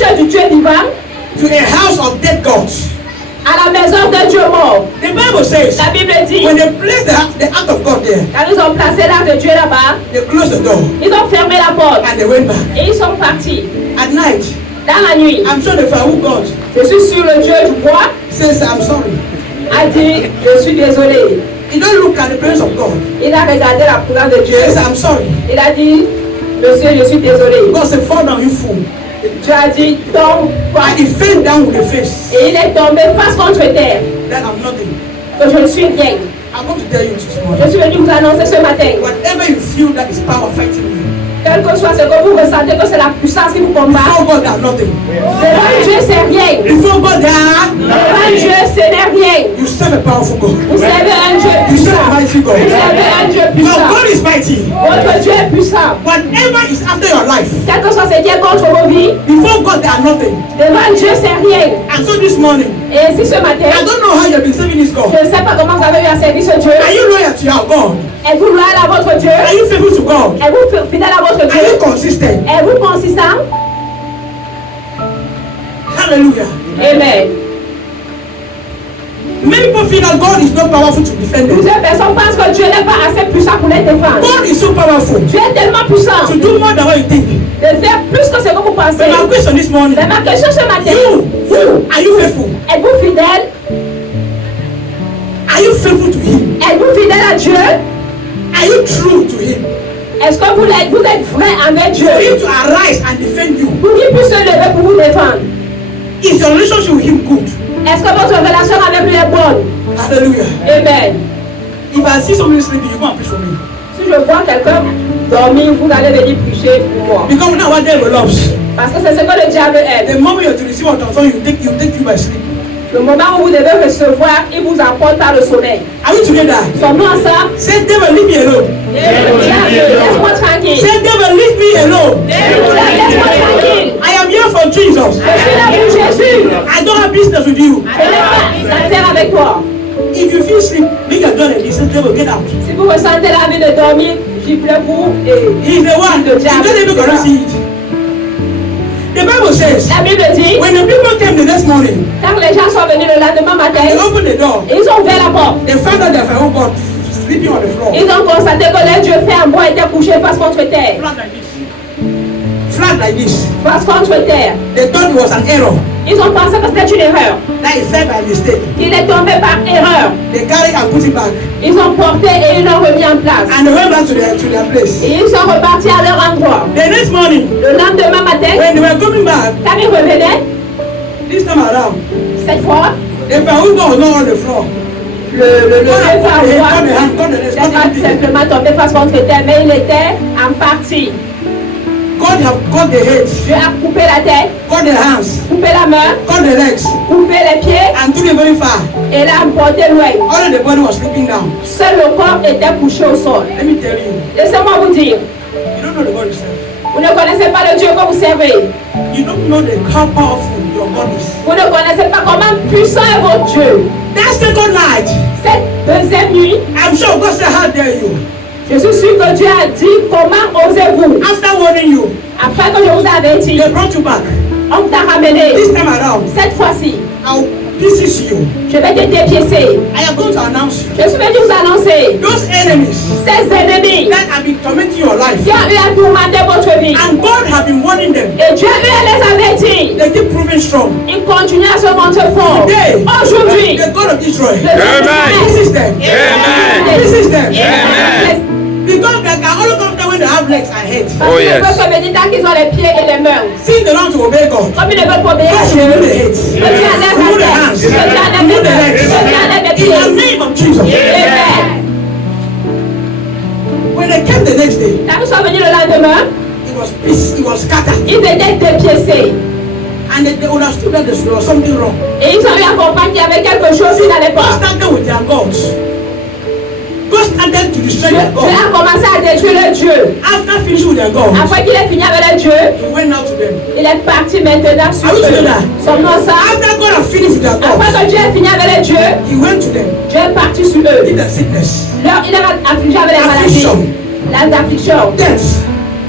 l'arche du Dieu vivant to a house of dead gods. à la maison d'un Dieu mort. The Bible says, La Bible dit, when they placed the ark of God there, quand ils ont placé l'arche de Dieu là-bas, they closed the door ils ont fermé la porte and they went back. et ils sont partis. At night, Dans la nuit, I'm sure the Pharaoh God je suis sur le Dieu du bois, says, I'm sorry. a dit, je suis désolé. He don't look at the presence of God. Il a regardé la présence de He Dieu. says, I'm sorry. Il a dit, monsieur, je suis désolé. God said, fall down, you fool. Dieu a dit, tombe, And he fell down with the face et il est tombé face contre terre. that I'm nothing. Que je ne suis rien. I'm going to tell you this Je morning. suis venu vous annoncer ce matin. Whatever you feel that is power fighting you, Quel que soit ce que vous ressentez, que c'est la puissance qui vous combat. before God, they are nothing. Devant Dieu, c'est rien. Before God, they are. Devant Dieu, ce n'est rien. You serve a powerful God. Vous servez un Dieu You serve a puissant. mighty God. Vous servez un Dieu Your puissant. God is mighty. Votre Dieu est puissant. Whatever is after your life, Quel que soit ce qui est contre vos vies, before God, they are nothing. devant Dieu, c'est rien. And so this morning, Et si ce matin, I don't know how you've been serving this God. je ne sais pas comment vous avez eu à servir ce Dieu. Are you loyal to your God? Êtes-vous loyal à votre Dieu? Are you faithful to God? Êtes-vous fidèle à votre Are you Dieu? consistent? Êtes-vous consistant? Hallelujah. Amen. Many people feel that God is not powerful to defend them. Plusieurs personnes pensent que Dieu n'est pas assez puissant pour les défendre. God is so powerful Dieu est tellement puissant to do more than what you think. de faire plus que ce que vous pensez. But my question this morning, Mais ma question ce matin, you, are you faithful? êtes-vous fidèle? Are you faithful to Him? Êtes-vous fidèle à Dieu? Are you true to Him? Est-ce que vous êtes vrai avec Dieu? For Him to arise and defend you. Pour qu'il puisse se lever pour vous défendre. Is your relationship with Him good? Est-ce que votre relation avec lui est bonne? Hallelujah. Amen. If I see somebody sleeping, you go and preach for me. Si je vois quelqu'un dormir, vous allez venir prêcher pour moi. Because now what devil loves. Parce que c'est ce que le diable aime. The moment you are to receive what transform you take you by sleep. Le moment où vous devez recevoir, il vous apporte par le sommeil. Are we together? Sommes-nous ensemble? Say devil, leave me alone. Laisse-moi tranquille. Say devil, leave me alone. Laisse-moi tranquille. I am here for Jesus. Je suis là pour Jésus. I don't have business with you. Je n'ai pas d'affaire avec toi. If you feel sleep, bring your gun and listen, devil, get out. Si vous ressentez l'envie de dormir, giflez-vous et He's the one. You don't even gonna see it. The Bible says, la Bible dit, when the people came the next morning, quand les gens sont venus le lendemain matin, they opened the door. ils ont ouvert la porte. They found out their Pharaoh God sleeping on the floor. Ils ont constaté que leur Dieu fait en bois était couché face contre terre. Flat like this. Flat like this. Face contre terre. They thought it was an error. Ils ont pensé que c'était une erreur. That he fell by mistake. Qu'il est tombé par erreur. They carried and put it back. Ils ont porté et ils l'ont remis en place. And they went back to their place. Et ils sont repartis à leur endroit. The next morning, Le lendemain matin, when they were coming back, quand ils revenaient, this time around, cette fois, the Pharaoh God was not on the floor. le God pharaon had the hand, God the legs, n'est God pas the feet. simplement tombé face contre terre, mais il était en partie. God have got the head, Dieu a coupé la tête, got the hands, coupé la main, got the legs, coupé les pieds and took it very far. et l'a emporté loin. All of the body was sleeping down. Seul le corps était couché au sol. Let me tell you, Laissez-moi vous dire, you don't know the God you serve. vous ne connaissez pas le Dieu que vous servez. You don't know how powerful your God is. Vous ne connaissez pas comment puissant est votre Dieu. That second night, Cette deuxième nuit, I'm sure God said, how dare you? je suis sûr que Dieu a dit, comment osez-vous? After warning you, Après que je vous ai averti, they brought you back. on t'a ramené. This time around, Cette fois-ci, I'll pieces you. je vais te dépiécer. I am going to announce you. Je suis venu vous annoncer Those enemies ces ennemis that have been tormenting your life, qui ont eu à tourmenter votre vie. and God have been warning them. Et Dieu a eu à les avertir. They keep proving strong. Ils continuent à se montrer forts. Today, Aujourd'hui, the God of Israel, le Dieu this is them. d'Israël. This is them. Amen. Because they can only come down when they have legs and heads. Parce qu'ils ne peuvent que venir tant qu'ils ont les pieds et les mains. See, they don't want to obey God. Comme ils ne veulent pas obéir à God Dieu. should remove the heads, Le Dieu enlève remove the la hands, tête. Le Dieu enlève les remove the mains. legs. Le Dieu enlève les In the pieds. name of Jesus. Amen. When they came the next day, Quand ils sont venus le lendemain, it was scattered. ils étaient dépiécés. And they understood that there was something wrong. Et ils ont eu à comprendre qu'il y avait quelque chose qui n'allait God pas. started with their gods. God started to destroy Dieu their Dieu gods. a commencé à détruire le Dieu. After finishing with their gods, Après qu'il ait fini avec le Dieu, he went out to them. il est parti maintenant sur Are we eux. together? Sommes-nous ensemble? After God had finished with their Après gods, que Dieu ait fini avec le Dieu, he went to them. Dieu est parti sur eux. In the sickness, Il leur a affligé avec les maladies, Affliction. les afflictions, death,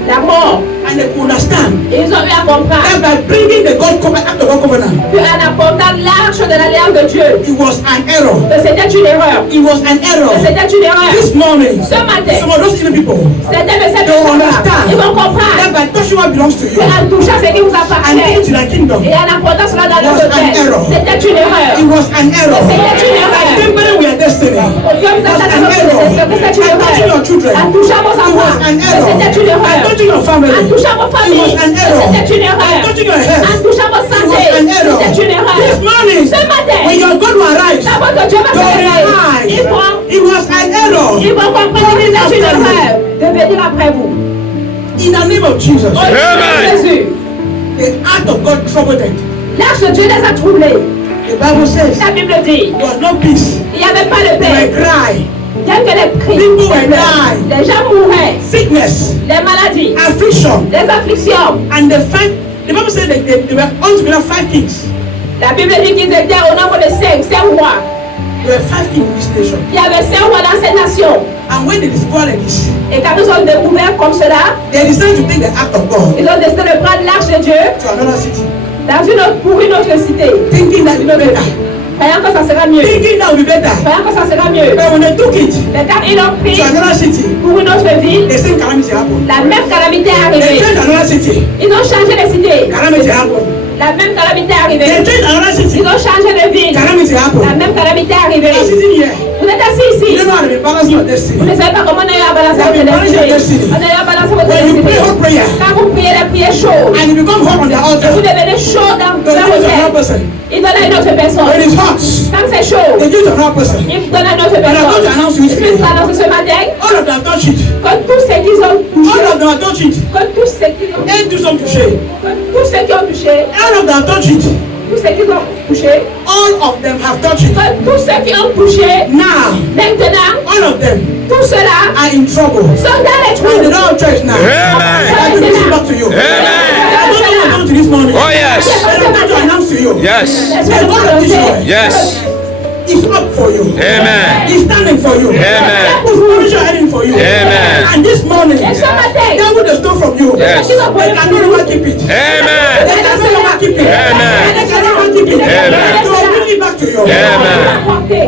la mort, And they could understand Ils ont eu à that comprendre by bringing the God covenant, Act of God covenant, qu'en apportant l'arche de l'alliance de Dieu, it was an error. que c'était une erreur. It was an error. Que c'était une erreur. This morning, Ce matin, some of those evil people, certains de ces they will personnes, understand ils vont that comprendre by touching what belongs to you qu'en touchant ce qui vous and appartient into the kingdom, et en apportant cela dans le was an hôtel, error. c'était une erreur. it was an error. C'était une erreur. Tempering with your destiny, Dieu vous a was donné an votre error. destin, que c'est une And touching your erreur. children, En touchant vos it was enfants, an que error. c'était une And erreur. touching your family, En touchant vos it familles, was an que error. c'était une And erreur. touching your En health, touchant votre it santé, was an error. c'était une erreur. This morning, Ce matin, when your God will arise, quand votre Dieu va se don't réveiller, realize ils vont it was an error. Ils vont comprendre que c'est une erreur de venir après vous. In the name of Jesus, Au nom de Jésus, the act of God troubled them. l'arche de Dieu les a troublés. The Bible says La Bible dit, there was no peace. il n'y avait pas de They were paix. crying. Bien que les cris, People were dying. les gens mouraient, Sickness, les maladies, affliction, les afflictions. and the Bible said that they were altogether 5 kings. La Bible dit qu'ils étaient au nombre de 5 rois. There were 5 kings in this nation. Il y avait 5 rois dans cette nation. And when they discovered like this, Et quand ils ont découvert comme cela, they decided to take the act of God ils ont décidé de prendre l'arche de Dieu to another city, pour une autre cité. thinking that it will be better. Croyant que ça sera mieux. Thinking that will be better. Croyant que ça sera mieux. But when they took it Mais quand ils l'ont pris to another city, pour une autre ville, the same calamity happened. la même calamité est They arrivée. changed another city, Ils ont changé de cité. calamity happened. La même calamité est They arrivée. changed another city, Ils ont changé de ville. calamity La happened. même calamité est You are arrivée. sitting here. Vous êtes assis You ici. don't know how to be balancing your Vous destiny. ne savez pas comment on a eu à balancer When votre you balance your destiny. destiny, On a eu à balancer votre when you destiny. pray hot prayer Quand vous priez les prières chaudes, and you become hot on the et altar, vous devenez chaud dans they la give it to another hôtel. person. Il donne à une autre When personne. it's hot, Quand c'est chaud, they give it to another person. il donne à une autre And I'm going to personne. announce Je this vais vous today. annoncer ce matin All of them touch it. que tous ceux qui ont touché, All of them have touched it. que tous ceux qui ont And do some touché. que tous ceux qui ont touché, All of them have touched it. tous ceux qui ont touché, All of them have touched it. que tous ceux qui ont touché, Now, maintenant, all of them tout cela are in trouble. sont dans les And they trous. don't have church now. I give this back to you. I don't know what to do this morning. Oh, yes. But I'm going to announce to you. Yes. The God of Israel Yes. is up for you. Amen. He's standing for you. Amen. His provision heading for you. Amen. And this morning, Et ce matin, devil they stole from you. Yes. They can no longer keep it. Amen. They can no longer keep it. Amen. They can no longer keep it. Amen. They will bring it back to you. Amen. apporter.